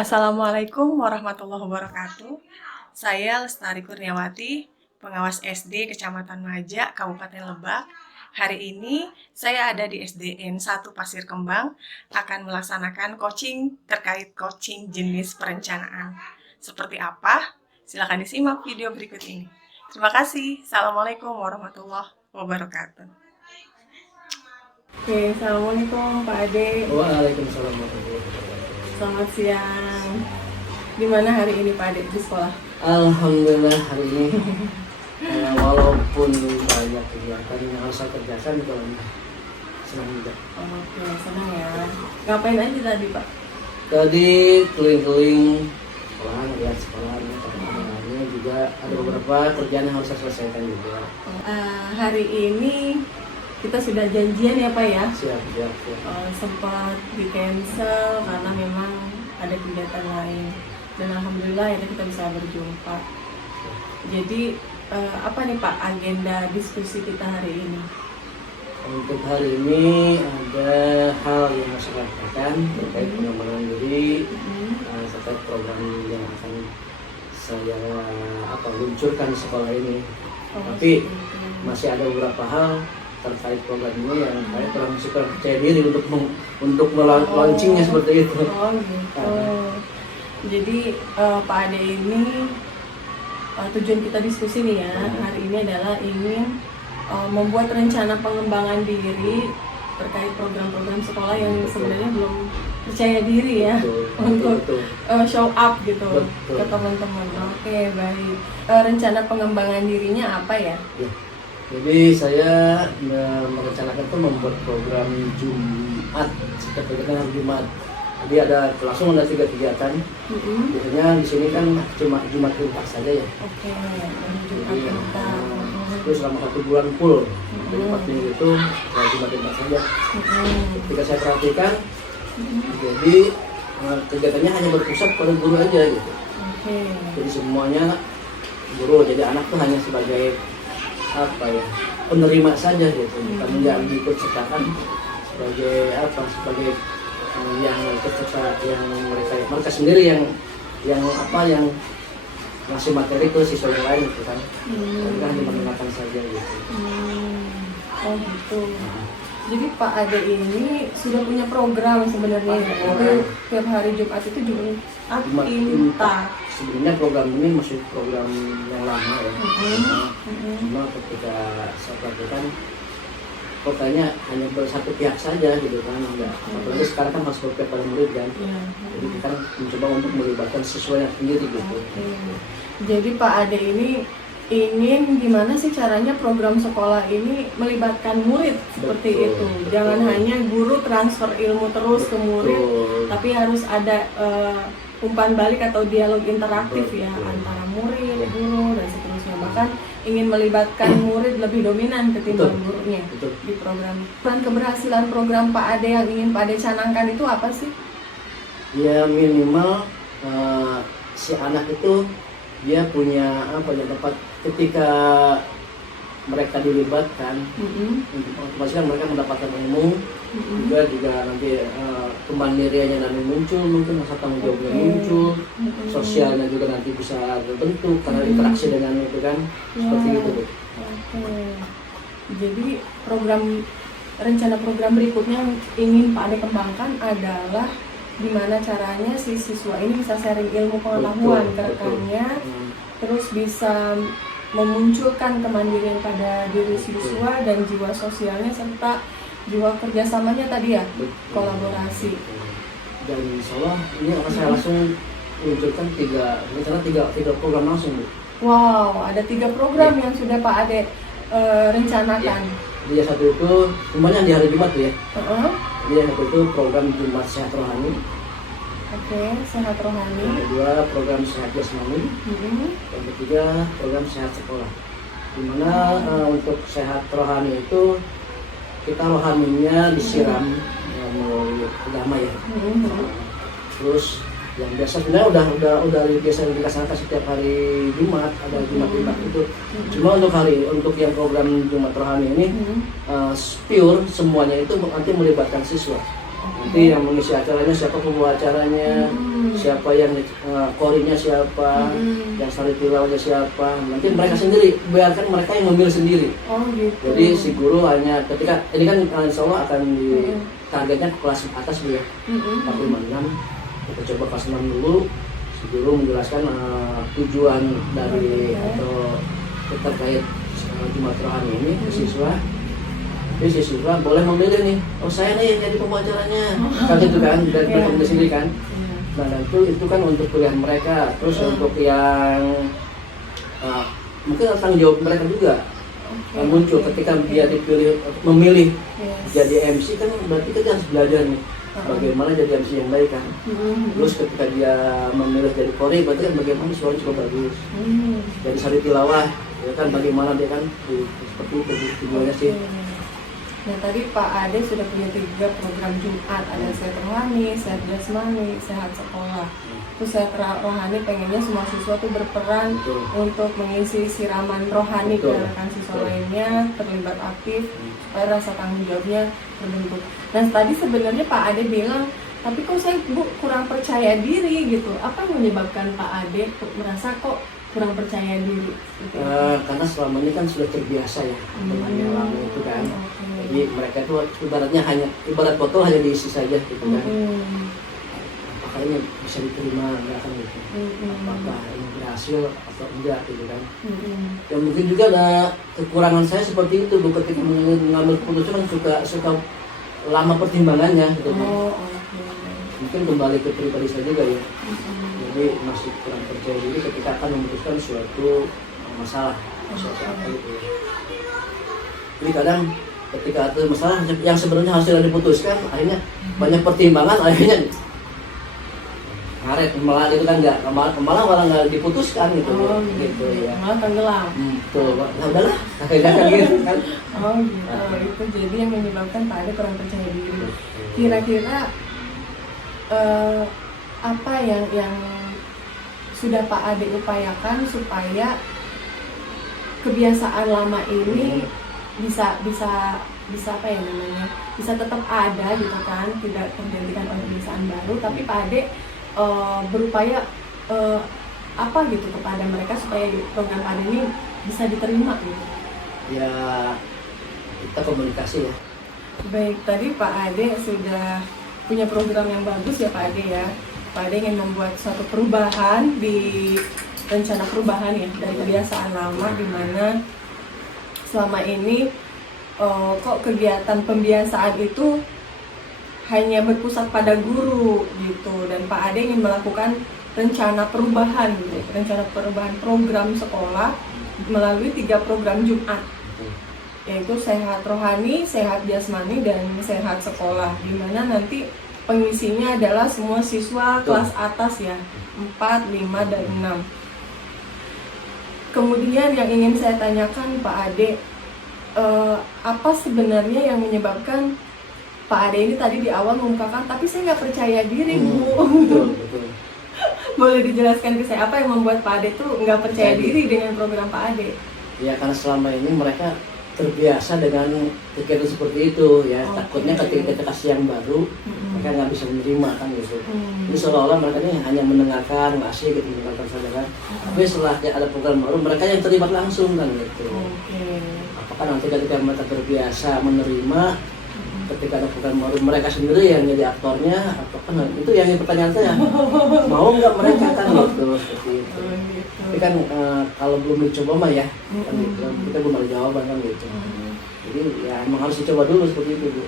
Assalamualaikum warahmatullahi wabarakatuh. Saya Lestari Kurniawati, pengawas SD Kecamatan Maja, Kabupaten Lebak. Hari ini saya ada di SDN 1 Pasir Kembang akan melaksanakan coaching terkait coaching jenis perencanaan. Seperti apa? Silakan disimak video berikut ini. Terima kasih. Assalamualaikum warahmatullahi wabarakatuh. Oke, Assalamualaikum Pak Ade. Waalaikumsalam warahmatullahi wabarakatuh. Selamat siang. Gimana hari ini Pak Ade di sekolah? Alhamdulillah hari ini walaupun banyak kegiatan yang harus saya kerjakan, kalau senang juga. Oke, senang ya. Ngapain aja tadi Pak? Tadi keliling-keliling sekolahan, lihat sekolahan, teman-temannya juga ada beberapa kerjaan yang harus saya selesaikan juga. Hari ini kita sudah janjian ya Pak ya? Siap. Sempat di cancel karena memang ada kegiatan lain. Dan alhamdulillah ya kita bisa berjumpa. Jadi apa nih Pak agenda diskusi kita hari ini? Untuk hari ini ada hal yang harus saya katakan terkait pengembangan diri, terkait program yang akan saya luncurkan di sekolah ini. Tapi masih ada beberapa hal terkait program ini yang saya kurang percaya diri untuk launchingnya seperti itu. Oh gitu. Jadi Pak Ade ini tujuan kita diskusi nih ya hari ini adalah ingin membuat rencana pengembangan diri terkait program-program sekolah yang sebenarnya belum percaya diri ya. Betul. Show up gitu. Betul. Ke teman-teman. Oke, baik. Rencana pengembangan dirinya apa ya? Jadi saya merencanakan itu membuat program Jumat, setiap kegiatan hari Jumat. Jadi langsung ada 3 kegiatan. Biasanya di sini kan cuma Jumat lintas saja ya. Oke, Jumat lintas. Itu selama 1 bulan full. Jadi 4 minggu itu Jumat lintas saja. Ketika saya perhatikan, jadi kegiatannya hanya berpusat pada guru aja gitu. Jadi semuanya guru, jadi anak tuh hanya sebagai penerima saja gitu, bukan yang ikut sertakan sebagai yang ikut serta yang mereka sendiri yang ngasih materi ke siswa yang lain gitu kan. Mereka hanya mendengarkan saja gitu. Oh gitu. Jadi Pak Ade ini sudah punya program sebenarnya itu tiap hari Jumat itu Jumat Pintar. Sebenarnya program ini masih program yang lama ya. Cuma ketika saya perhatikan kok kayaknya hanya bersatu pihak saja gitu kan, apalagi sekarang kan harus berpihak pada murid kan. Jadi kita mencoba untuk melibatkan siswanya sendiri gitu. Jadi Pak Ade ini ingin gimana sih caranya program sekolah ini melibatkan murid seperti itu. Jangan hanya guru transfer ilmu terus ke murid, tapi harus ada umpan balik atau dialog interaktif ya antara murid, guru dan seterusnya. Bahkan ingin melibatkan murid lebih dominan ketimbang gurunya di program. Peran keberhasilan program Pak Ade yang ingin Pak Ade canangkan itu apa sih? Ya minimal si anak itu dia punya dapat ketika mereka dilibatkan, otomatis kan mereka mendapatkan ilmu, juga nanti kemandiriannya nanti muncul, mungkin rasa tanggung jawabnya muncul, sosialnya juga nanti bisa terbentuk karena interaksi dengan itu kan, seperti itu. Jadi rencana program berikutnya yang ingin Pak Ade kembangkan adalah gimana caranya si siswa ini bisa sharing ilmu pengetahuan ke rekannya, terus bisa memunculkan kemandirian pada diri siswa dan jiwa sosialnya serta jiwa kerjasamanya tadi ya, kolaborasi. Dan insya Allah ini akan saya langsung luncurkan tiga program langsung Bu. Wow, ada 3 program yang sudah Pak Ade rencanakan. Dia satu itu semuanya di hari Jumat ya. Dia satu itu program Jumat Sehat Rohani. Oke, sehat rohani. Yang kedua program sehat jasmani. Yang ketiga program sehat sekolah. Dimana untuk sehat rohani itu kita rohaninya disiram melalui agama ya. Terus yang biasa sebenarnya udah biasa dilaksanakan setiap hari Jumat, ada Jumat itu. Cuma untuk yang program Jumat Rohani ini pure semuanya itu nanti melibatkan siswa. Nanti yang mengisi acaranya siapa, pembawa acaranya, siapa yang korinya siapa, yang salih tilawahnya siapa. Nanti mereka sendiri, biarkan mereka yang memilih sendiri. Oh gitu. Jadi si guru hanya ketika ini kan insya Allah akan di targetnya ke kelas atas Bu ya, 456. Kita coba kelas 6 dulu. Si guru menjelaskan tujuan dari atau terkait Jumat Rohani ini ke siswa. Jadi siswa boleh memilih nih, oh saya nih yang jadi pembawa acaranya, kan itu kan dari mereka sendiri kan. Nah itu kan untuk pilihan mereka. Terus untuk yang mungkin tanggung jawab mereka juga muncul ketika dia memilih jadi MC kan, berarti kita harus belajar nih bagaimana jadi MC yang baik kan. Terus ketika dia memilih jadi kori, berarti kan bagaimana suara cukup bagus. Jadi salih tilawah, ya kan bagaimana dia kan seperti itu tujuannya sih. Nah tadi Pak Ade sudah punya 3 program Jumat, ada Sehat Rohani, Sehat Jasmani, Sehat Sekolah. Terus Sehat Rohani pengennya semua siswa tuh berperan untuk mengisi siraman rohani ke rekan siswa lainnya, terlibat aktif, supaya rasa tanggung jawabnya terbentuk. Nah tadi sebenarnya Pak Ade bilang, tapi kok saya Bu kurang percaya diri gitu. Apa yang menyebabkan Pak Ade merasa kok kurang percaya diri? Gitu? Karena selama ini kan sudah terbiasa ya dengan yang lama itu kan. Jadi mereka itu ibaratnya hanya ibarat foto hanya diisi saja gitu kan. Apakah ini bisa diterima enggak kan gitu. Apakah ini berhasil atau enggak gitu kan. Ya mungkin juga ada kekurangan saya seperti itu Bu, ketika mengambil keputusan kan suka lama pertimbangannya gitu kan. Mungkin kembali ke pribadi saya juga ya. Jadi masih kurang percaya diri ketika akan memutuskan suatu masalah apa itu. Jadi kadang ketika ada masalah yang sebenarnya harus diputuskan, akhirnya banyak pertimbangan, akhirnya ngaret malah itu kan malah nggak diputuskan gitu. Gitu ya. Malah tenggelam. Tuh, nah udahlah, akhirnya kan gitu kan. Oh gitu, itu jadi yang menyebabkan Pak Ade kurang percaya diri. Kira-kira apa yang sudah Pak Ade upayakan supaya kebiasaan lama ini bisa apa ya namanya, bisa tetap ada gitu kan, tidak tergantikan oleh kebiasaan baru, tapi Pak Ade berupaya apa gitu kepada mereka supaya program Pak Ade ini bisa diterima gitu. Ya kita komunikasi ya. Baik, tadi Pak Ade sudah punya program yang bagus ya Pak Ade ya. Pak Ade ingin membuat suatu perubahan di rencana perubahan ya dari kebiasaan lama, di mana selama ini kok kegiatan pembiasaan itu hanya berpusat pada guru gitu, dan Pak Ade ingin melakukan rencana perubahan gitu, rencana perubahan program sekolah melalui 3 program Jumat, yaitu Sehat Rohani, Sehat Jasmani, dan Sehat Sekolah, di mana nanti pengisinya adalah semua siswa kelas atas ya, 4, 5, dan 6. Kemudian yang ingin saya tanyakan Pak Ade, apa sebenarnya yang menyebabkan Pak Ade ini tadi di awal mengungkapkan, tapi saya nggak percaya diri Bu. Betul. Boleh dijelaskan ke saya apa yang membuat Pak Ade tuh nggak percaya diri dengan program Pak Ade? Ya karena selama ini mereka terbiasa dengan kegiatan seperti itu ya. Takutnya ketika kita kasih yang baru mereka nggak bisa menerima kan gitu. Ini seolah-olah mereka ini hanya mendengarkan, ngasih gitu, mendengarkan saja kan. Tapi setelah ada program baru mereka yang terlibat langsung kan gitu. Apakah nanti ketika mereka terbiasa menerima, ketika ada program baru mereka sendiri yang jadi aktornya, apakah itu yang pertanyaan saya, mau nggak mereka kan gitu seperti itu. Tapi kan kalau belum dicoba mah ya, kan gitu, kita belum ada jawaban kan gitu. Jadi ya emang harus dicoba dulu seperti itu Bu.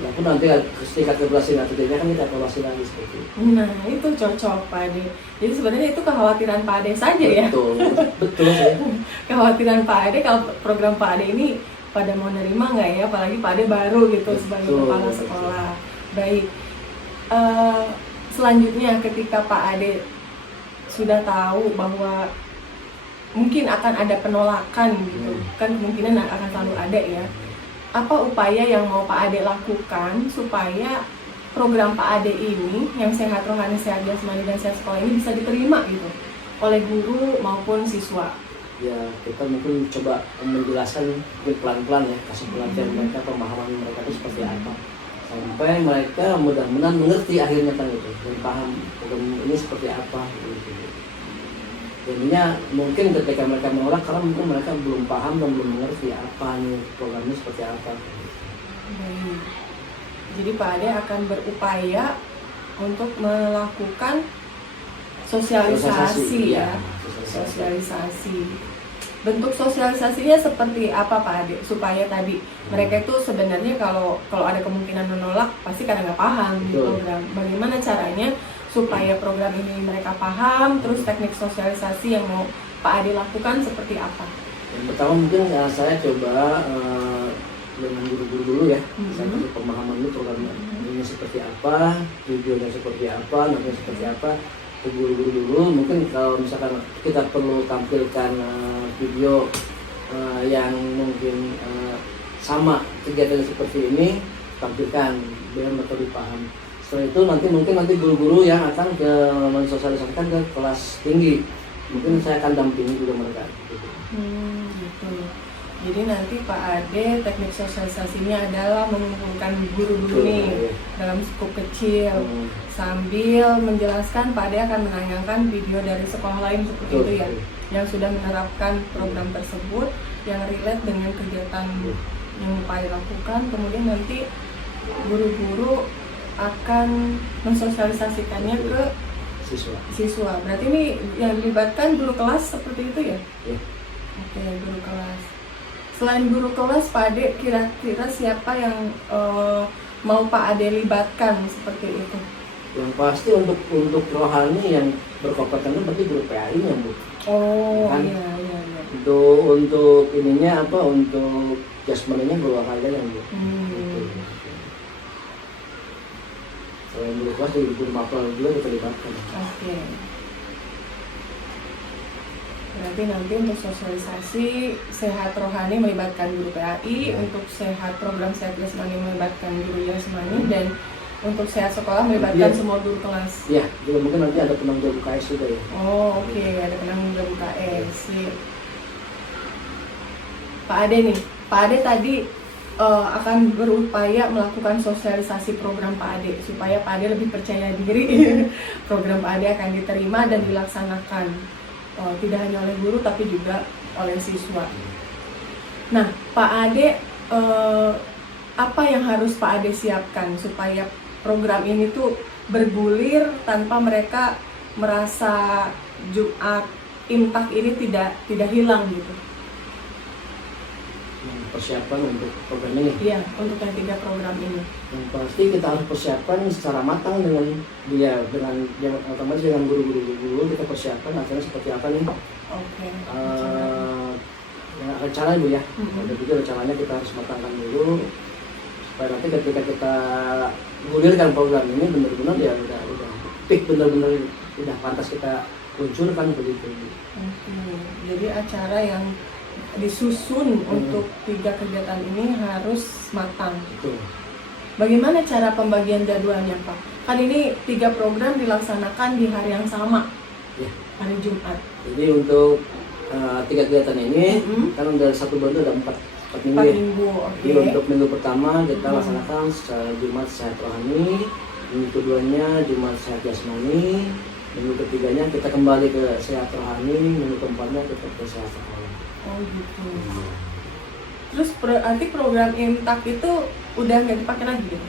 Walaupun nanti ketika keberhasilan atau tidaknya kan kita evaluasi lagi seperti itu. Nah itu cocok Pak Ade. Jadi sebenarnya itu kekhawatiran Pak Ade saja ya. Betul ya. Kekhawatiran Pak Ade kalau program Pak Ade ini pada mau nerima nggak ya, apalagi Pak Ade baru gitu sebagai kepala sekolah. Baik. Selanjutnya ketika Pak Ade sudah tahu bahwa mungkin akan ada penolakan gitu, kan kemungkinan akan selalu ada ya. Apa upaya yang mau Pak Ade lakukan supaya program Pak Ade ini yang Sehat Rohani, Sehat Jasmani, dan Sehat Sekolah ini bisa diterima gitu oleh guru maupun siswa? Ya kita mungkin coba menjelaskan pelan-pelan ya, kasih pelatihan mereka, pemahaman mereka itu seperti apa. sampai mereka mudah-mudahan mengerti akhirnya kan gitu dan paham program ini seperti apa gitu. Jadinya mungkin ketika mereka menolak karena mungkin mereka belum paham dan belum mengerti apa nih program ini seperti apa. Baik. Jadi Pak Ade akan berupaya untuk melakukan sosialisasi ya, sosialisasi. Bentuk sosialisasinya seperti apa Pak Ade? Supaya tadi mereka itu sebenarnya kalau ada kemungkinan menolak pasti karena nggak paham di program. Bagaimana caranya supaya program ini mereka paham, terus teknik sosialisasi yang mau Pak Ade lakukan seperti apa? Yang pertama mungkin saya coba dengan guru-guru dulu ya, saya kasih pemahaman dulu program ini seperti apa, videonya seperti apa, nanti seperti apa, ke guru-guru dulu. Mungkin kalau misalkan kita perlu tampilkan video yang mungkin sama kegiatan seperti ini, tampilkan biar mereka lebih paham. Setelah itu nanti guru-guru yang akan mensosialisasikan ke kelas tinggi, mungkin saya akan dampingi juga mereka. Gitu. Jadi nanti Pak Ade teknik sosialisasinya adalah mengumpulkan guru-guru nih dalam skup kecil, sambil menjelaskan Pak Ade akan menayangkan video dari sekolah lain seperti itu ya, yang sudah menerapkan program tersebut, yang relate dengan kegiatan yang Pak Ade lakukan. Kemudian nanti guru-guru akan mensosialisasikannya ke siswa. Berarti ini yang dilibatkan guru kelas seperti itu ya? Iya. Oke, guru kelas. Selain guru kelas, Pak Ade kira-kira siapa yang mau Pak Ade libatkan seperti itu? Yang pasti untuk rohani yang berkompeten berarti guru PAI-nya Bu. Oh Kan? iya. Untuk ininya apa? Untuk jasmaninya guru olahraganya Bu. Selain guru kelas, guru mapel juga kita libatkan. Oke. Berarti nanti untuk sosialisasi sehat rohani melibatkan guru PAI, untuk sehat program sehat jasmani melibatkan guru jasmani, dan untuk sehat sekolah melibatkan semua guru kelas. Iya, juga mungkin nanti ada penanggung jawab UKS juga ya. Oh oke, ada penanggung jawab UKS. Sip. Pak Ade nih, Pak Ade tadi akan berupaya melakukan sosialisasi program Pak Ade supaya Pak Ade lebih percaya diri program Pak Ade akan diterima dan dilaksanakan. Tidak hanya oleh guru tapi juga oleh siswa. Nah, Pak Ade, apa yang harus Pak Ade siapkan supaya program ini tuh bergulir tanpa mereka merasa Jumat Imtak ini tidak hilang gitu? Persiapan untuk program ini. Iya, untuk yang 3 program ini. Yang pasti kita harus persiapkan secara matang dengan otomatis dengan guru-guru kita persiapkan acaranya seperti apa nih. Oke. Rencana Bu ya. Ada juga rencananya kita harus matangkan dulu supaya nanti ketika kita gulirkan program ini benar-benar ya udah peak, benar-benar udah pantas kita luncurkan begitu. Oke. Jadi acara yang disusun untuk 3 kegiatan ini harus matang. Betul. Bagaimana cara pembagian jadwalnya Pak? Kan ini 3 program dilaksanakan di hari yang sama, Ya. hari Jumat. Jadi untuk 3 kegiatan ini kan dari 1 bulan itu ada 4 minggu. 4 minggu, oke. Jadi untuk minggu pertama kita laksanakan Jumat sehat rohani, minggu keduanya Jumat sehat jasmani, minggu ketiganya kita kembali ke sehat rohani, minggu keempatnya kita ke sehat sekolah. Oh gitu. Terus berarti program Imtak itu udah nggak dipakai lagi gitu?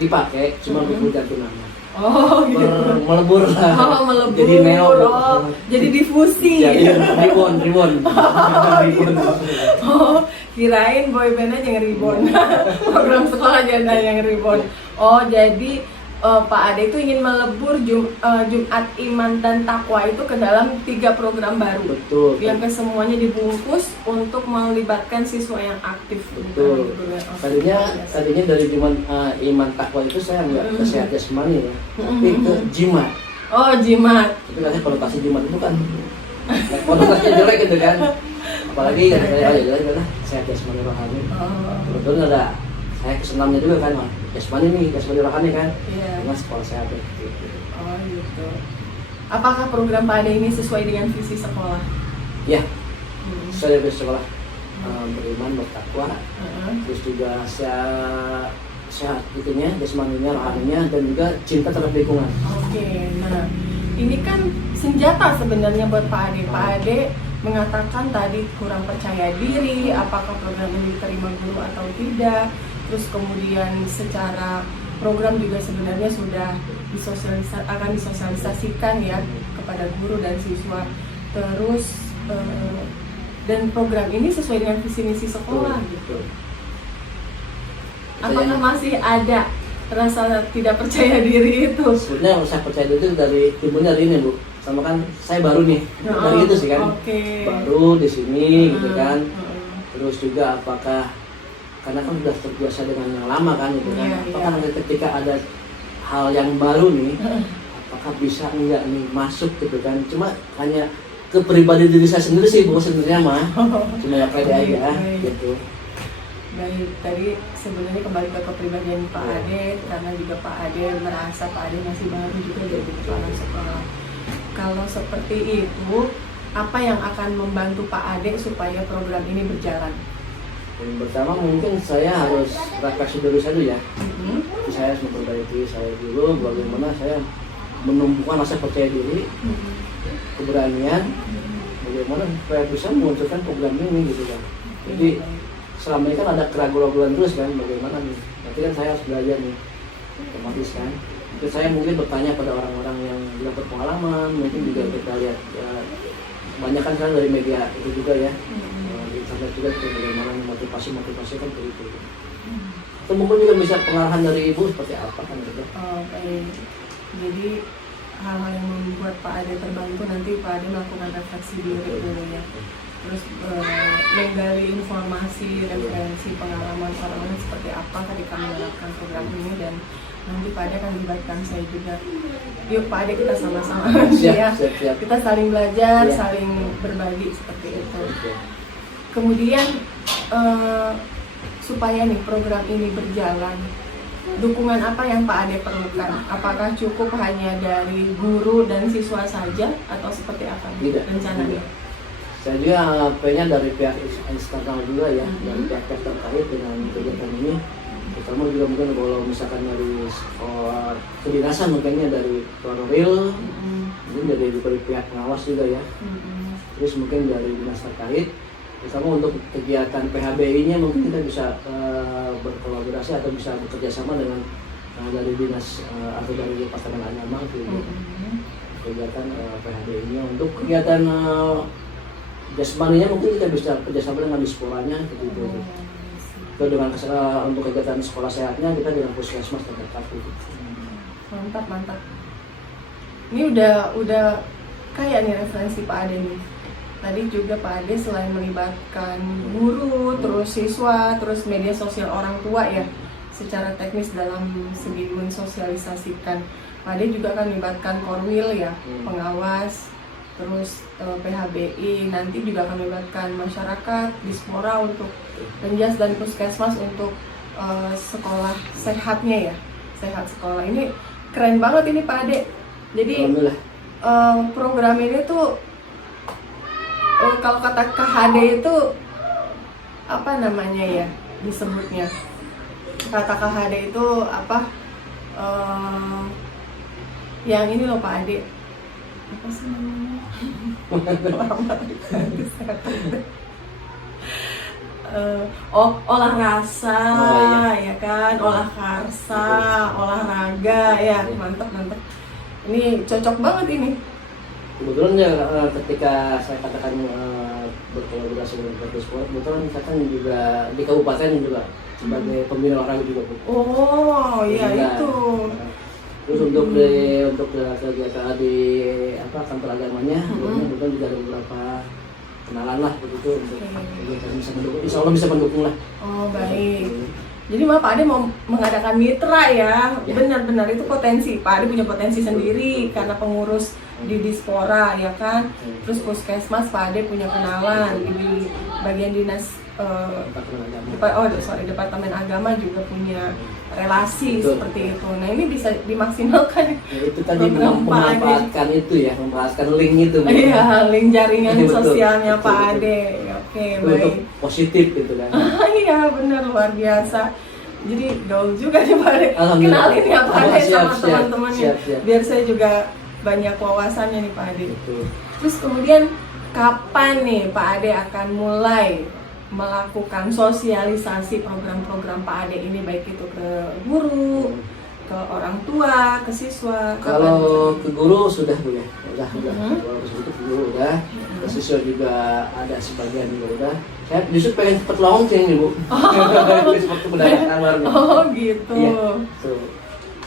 Dipakai, cuma ganti nama. Oh gitu. Melebur lah. Oh melebur. Jadi neo. Jadi difusi. Jadi ribon. Oh, kirain boyband aja yang ribon. Program sekolah aja ada yang ribon. Oh, jadi Pak Ade itu ingin melebur Jumat Iman dan Takwa itu ke dalam 3 program baru. Betul. Yang kesemuanya dibungkus untuk melibatkan siswa yang aktif. Betul. Tadinya dari Jumat Iman Takwa itu saya nggak ke sehat jasmani ya, tapi ke jimat. Oh, jimat. Tapi katanya konotasi jimat itu kan konotasinya jelek gitu kan. Apalagi saya jelek sehat jasmani rohani. Kebetulan ada saya kesenamnya juga kan, jasmani rohani kan. Iya. Dengan sekolah sehat gitu. Oh gitu. Apakah program Pak Ade ini sesuai dengan visi sekolah? Ya, sesuai dengan sekolah. beriman, bertakwa, terus juga sehat gitunya, jasmaninya, rohaninya, dan juga cinta terhadap lingkungan. Oke, nah ini kan senjata sebenarnya buat Pak Ade. Pak Ade mengatakan tadi kurang percaya diri, apakah program ini diterima guru atau tidak. Terus kemudian secara program juga sebenarnya sudah akan disosialisasikan ya kepada guru dan siswa. Terus dan program ini sesuai dengan visi misi sekolah gitu. Apakah masih ada rasa tidak percaya diri itu? Sebenarnya rasa percaya diri itu timbulnya dari ini Bu. Sama kan saya baru nih dari itu sih kan. Baru di sini gitu kan. Terus juga apakah karena kan sudah terbiasa dengan yang lama kan gitu kan. Apakah nanti ketika ada hal yang baru nih, apakah bisa enggak nih masuk gitu kan. Cuma hanya ke pribadi diri saya sendiri sih Bu sebenarnya mah. Cuma ya pede aja gitu. Baik, tadi sebenarnya kembali ke kepribadian Pak Ade, karena juga Pak Ade merasa Pak Ade masih baru juga jadi kepala sekolah. Kalau seperti itu, apa yang akan membantu Pak Ade supaya program ini berjalan? Yang pertama mungkin saya harus refleksi dulu saya dulu ya. Saya harus memperbaiki saya dulu, bagaimana saya menumbuhkan rasa percaya diri, keberanian, bagaimana supaya bisa meluncurkan program ini gitu kan. Jadi selama ini kan ada keraguan-keraguan terus kan, bagaimana nih? Nanti kan saya harus belajar nih, otomatis kan. Terus saya mungkin bertanya pada orang-orang yang sudah berpengalaman, mungkin juga kita lihat ya, banyak kan dari media itu juga ya, di internet juga itu bagaimana motivasi kan begitu. Atau mungkin juga bisa pengarahan dari ibu seperti apa kan gitu. Baik. Jadi hal-hal yang membuat Pak Ade terbantu nanti Pak Ade melakukan refleksi diri dulu ya. Terus menggali informasi, referensi, pengalaman orang seperti apa ketika menerapkan program ini, dan nanti Pak Ade akan libatkan saya juga. Yuk Pak Ade, kita sama-sama ya. Siap. Kita saling belajar, saling berbagi seperti itu. Kemudian supaya nih program ini berjalan, dukungan apa yang Pak Ade perlukan? Apakah cukup hanya dari guru dan siswa saja atau seperti apa rencananya? Saya juga pengen dari pihak eksternal juga ya, dari pihak-pihak terkait dengan kegiatan ini. Terutama juga mungkin kalau misalkan dari kedinasan mungkinnya dari Polril, mungkin dari pihak pengawas juga ya. Terus mungkin dari dinas terkait, terutama untuk kegiatan PHBI-nya mungkin kita bisa berkolaborasi atau bisa bekerja sama dengan dari dinas atau dari Departemen Agama gitu. Kegiatan PHBI-nya untuk kegiatan jasmaninya mungkin kita bisa kerjasama dengan disporanya gitu. Itu dengan untuk kegiatan sekolah sehatnya kita dengan puskesmas terdekat gitu. Mantap. Ini udah kayak nih referensi Pak Ade nih. Tadi juga Pak Ade selain melibatkan guru, terus siswa, terus media sosial orang tua ya, secara teknis dalam segi mensosialisasikan. Pak Ade juga akan melibatkan Korwil ya, pengawas, terus PHBI, nanti juga akan melibatkan masyarakat, Dispora untuk Renjas dan Puskesmas untuk sekolah sehatnya ya, sehat sekolah. Ini keren banget ini Pak Ade. Jadi program ini tuh kalau kata KHD itu apa namanya ya disebutnya? Kata KHD itu apa? Yang ini loh Pak Ade. Apa sih namanya? Olah rasa, ya kan, olah karsa, olahraga, ya mantap. Ini cocok banget ini. Kebetulan ya ketika saya katakan berkolaborasi dengan PT Sport, kebetulan saya kan juga di kabupaten juga sebagai pembina olahraga juga Bu. Oh iya itu. Terus untuk kegiatan di kantor agamanya, kebetulan juga ada beberapa kenalan lah begitu untuk bisa mendukung. Insya Allah bisa mendukung lah. Oh baik. Jadi malah Pak Ade mau mengadakan mitra ya, benar-benar itu potensi. Pak Ade punya potensi sendiri karena pengurus di Dispora ya kan. Terus Puskesmas Pak Ade punya kenalan di bagian dinas Departemen Agama juga punya relasi seperti itu. Nah ini bisa dimaksimalkan. Ya, itu tadi memanfaatkan itu ya, memanfaatkan link itu. Iya, link jaringan sosialnya Pak Ade. Oke, Untuk baik. positif gitu kan. Iya benar, luar biasa. Jadi gaul juga nih Pak Ade. Alhamdulillah. Kenalin ya Pak Ade Siap, sama siap, teman-temannya. siap, siap. Biar saya juga banyak wawasannya nih Pak Ade. Betul. Terus kemudian kapan nih Pak Ade akan mulai melakukan sosialisasi program-program Pak Ade ini, baik itu ke guru, ke orang tua, ke siswa? Kalau ke guru sudah Bu ya, udah. Mhm. Kalau ke guru udah, ke siswa juga ada sebagian juga udah. Saya justru pengen cepet launching nih Bu. Seperti budaya Anwar nih. Oh gitu. Iya. Tuh.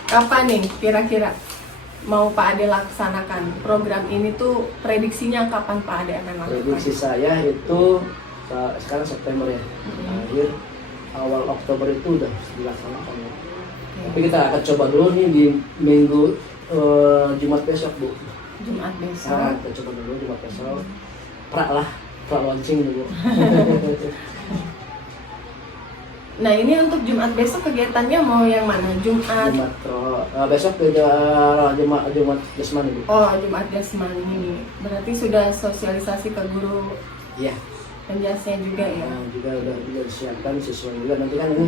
Kapan nih kira-kira mau Pak Ade laksanakan program ini tuh, prediksinya kapan Pak Ade akan lakukan? Prediksi saya itu sekarang September ya, akhir awal Oktober itu udah dilaksanakan ya. Tapi kita akan coba dulu nih di minggu Jumat besok Bu. Jumat Nah, besok. kita coba dulu Jumat besok. pra launching dulu. Nah ini untuk Jumat besok kegiatannya mau yang mana? Jumat. Besok ke Jumat Jasmani Bu. Oh, Jumat Jasmani. Berarti sudah sosialisasi ke guru Iya. penjasnya juga ya. Juga udah disiapkan siswa juga nanti kan ini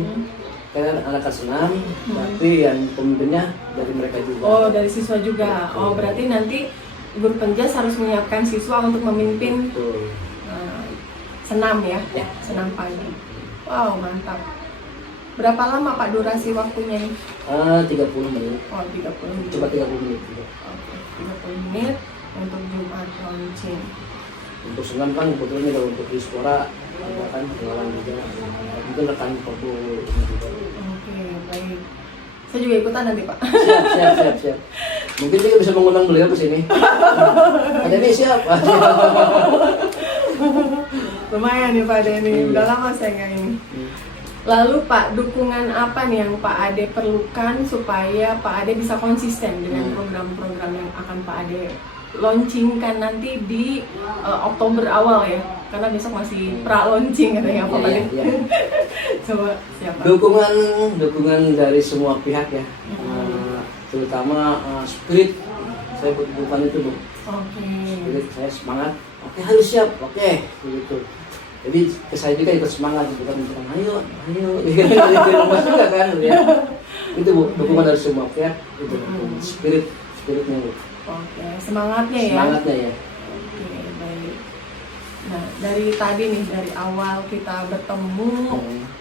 kan anak kelas 6, tapi yang pemimpinnya dari mereka juga. Oh, dari siswa juga. Oh, berarti nanti guru penjas harus menyiapkan siswa untuk memimpin Betul. senam ya, Ya. senam pagi. Wow, mantap. Berapa lama Pak durasi waktunya nih? 30 menit. Oh, 30 menit. Coba 30 menit. Oke, 30 menit untuk Jumat launching. Untuk senam kan kebetulan kalau untuk di sekolah ada kan pengenalan juga. Mungkin rekan Pabu juga. Oke, baik. Saya juga ikutan nanti Pak. Siap. Mungkin juga bisa mengundang beliau ke sini. Ada nih siap. Lumayan nih Pak Denny, udah lama saya nggak ini. Lalu Pak, dukungan apa nih yang Pak Ade perlukan supaya Pak Ade bisa konsisten dengan program-program yang akan Pak Ade launchingkan nanti di Oktober awal ya? Karena besok masih pra-launching katanya Pak Ade. Iya. Coba siapa? Dukungan dari semua pihak ya. Terutama spirit saya bukan itu Bu. Oke. Spirit saya semangat. Oke, harus siap. Oke, begitu. Jadi saya juga ikut semangat gitu kan, ayo, dari rumah juga kan, ya. Itu Bu, dukungan dari semua pihak, itu spiritnya Bu. Oke, semangatnya ya. Semangatnya ya. Oke, baik. Nah, dari tadi nih, dari awal kita bertemu,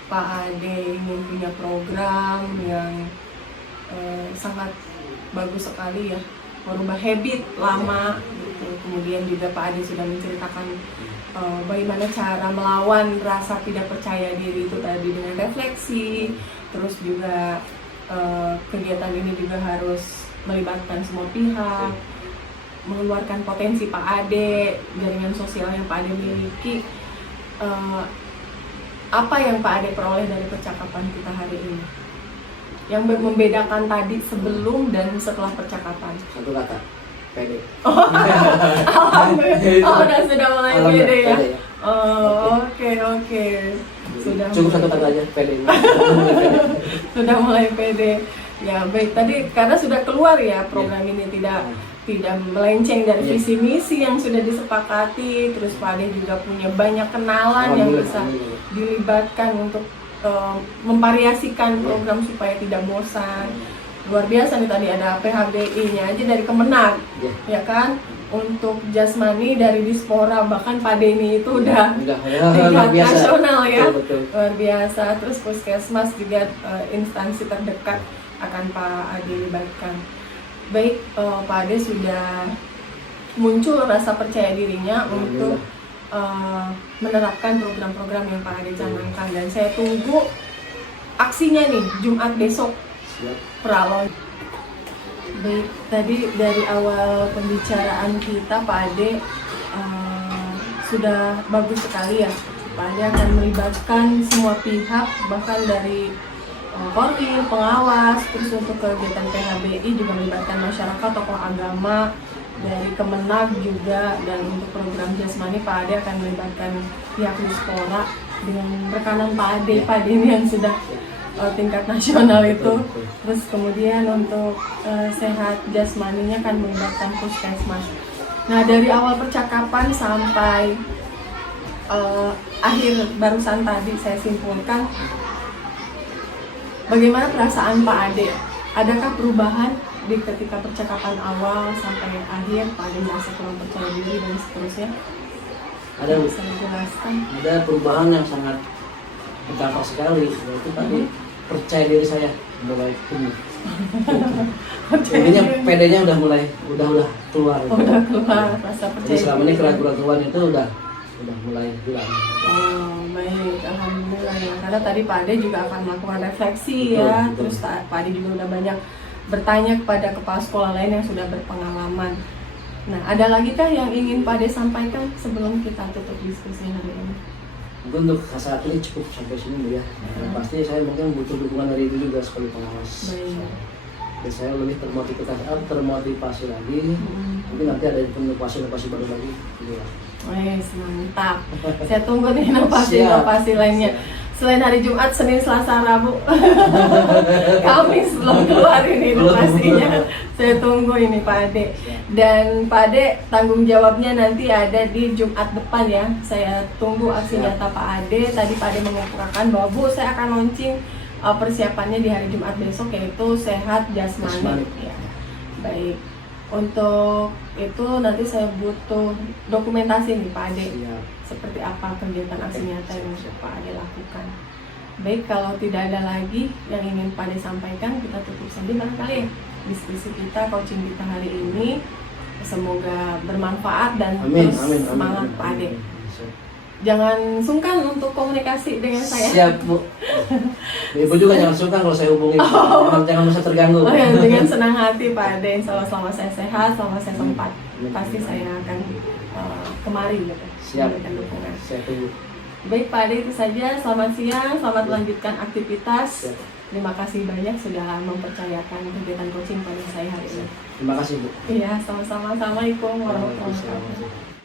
Pak Ade ingin punya program yang sangat bagus sekali ya, merubah habit lama gitu. Kemudian juga Pak Ade sudah menceritakan bagaimana cara melawan rasa tidak percaya diri itu tadi dengan refleksi. Terus juga kegiatan ini juga harus melibatkan semua pihak, mengeluarkan potensi Pak Ade, jaringan sosial yang Pak Ade miliki. Apa yang Pak Ade peroleh dari percakapan kita hari ini? Yang membedakan tadi sebelum dan setelah percakapan? Satu kata, pede. Alhamdulillah, sudah mulai pede ya. Pede ya. Oh, oke. Sudah Cukup satu kata aja, pede. Sudah mulai pede. Ya baik, tadi karena sudah keluar ya program ini tidak melenceng dari visi misi yang sudah disepakati. Terus Pak Ade juga punya banyak kenalan yang bisa dilibatkan untuk memvariasikan program supaya tidak bosan. Luar biasa nih, tadi ada PHBI-nya aja dari Kemenag, ya kan? Untuk Jasmani dari Dispora, bahkan Pak Denny itu udah tingkat nasional ya. Betul. Luar biasa. Terus Puskesmas juga instansi terdekat akan Pak Ade libatkan. Baik, Pak Ade sudah muncul rasa percaya dirinya untuk menerapkan program-program yang Pak Ade canangkan, dan saya tunggu aksinya nih Jumat besok. Pralon. Baik, tadi dari awal pembicaraan kita Pak Ade sudah bagus sekali ya. Pak Ade akan melibatkan semua pihak, bahkan dari Korwil, pengawas, terus untuk kegiatan PHBI juga melibatkan masyarakat, tokoh agama, dari Kemenag juga, dan untuk program Jasmani Pak Ade akan melibatkan pihak Dispora dengan rekanan Pak Ade ini yang sudah tingkat nasional itu. Terus kemudian untuk sehat jasmaninya kan melibatkan Puskesmas. Nah, dari awal percakapan sampai akhir barusan tadi saya simpulkan, bagaimana perasaan Pak Ade? Adakah perubahan di ketika percakapan awal sampai akhir Pak Ade merasa kurang percaya diri dan seterusnya? Ada Bisa dijelaskan? ada perubahan yang sangat berdampak sekali, yaitu tadi percaya diri saya mulai tumbuh. Intinya PD-nya udah mulai keluar. Udah keluar rasa percaya Jadi selama ini diri. keraguan-keraguan itu udah mulai hilang. Oh, baik, alhamdulillah ya. Karena tadi Pak Ade juga akan melakukan refleksi Betul, ya. betul. Terus Pak Ade juga udah banyak bertanya kepada kepala sekolah lain yang sudah berpengalaman. Nah, ada lagi kah yang ingin Pak Ade sampaikan sebelum kita tutup diskusi hari ini? Mungkin untuk saat ini cukup sampai sini Bu ya. Dan pasti saya mungkin butuh dukungan dari Ibu juga sebagai pengawas. Baik. Dan saya lebih termotivasi lagi. Mungkin nanti ada inovasi baru lagi. Gitu ya. Wes, mantap. Saya tunggu nih inovasi lainnya. Selain hari Jumat, Senin, Selasa, Rabu, Kamis belum keluar ini inovasinya. Saya tunggu ini Pak Ade. Dan Pak Ade tanggung jawabnya nanti ada di Jumat depan ya. Saya tunggu aksi nyata Pak Ade. Tadi Pak Ade mengungkapkan bahwa Bu, saya akan launching persiapannya di hari Jumat besok, yaitu sehat jasmani. Ya. Baik. Untuk itu nanti saya butuh dokumentasi nih Pak Ade. Siap. Seperti apa kegiatan aksi nyata yang Pak Ade lakukan. Baik, kalau tidak ada lagi yang ingin Pak Ade sampaikan, kita tutup saja barangkali diskusi kita, coaching kita hari ini. Semoga bermanfaat dan Amin, terus amin, semangat amin, Pak Ade. amin. Siap. Jangan sungkan untuk komunikasi dengan saya. Siap Bu. Ibu juga jangan suka kalau saya hubungi. Jangan merasa terganggu. Oh ya, dengan senang hati Pak Ade. Insya Allah selama saya sehat, selama saya sempat, pasti saya akan kemari gitu. Siap. Memberikan dukungan. Saya tunggu. Baik Pak Ade, itu saja. Selamat siang, selamat melanjutkan aktivitas. Siap. Terima kasih banyak sudah mempercayakan kegiatan coaching pada saya hari ini. Terima kasih Bu. Iya, sama-sama. Assalamualaikum warahmatullahi wabarakatuh. Waalaikumsalam.